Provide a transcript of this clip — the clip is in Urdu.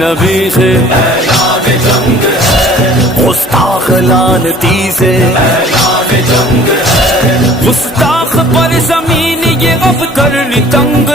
نبی سے اعلان جنگ ہے، گستاخ لعنتی سے اعلان جنگ ہے، گستاخ پر زمین یہ اب کر لی تنگ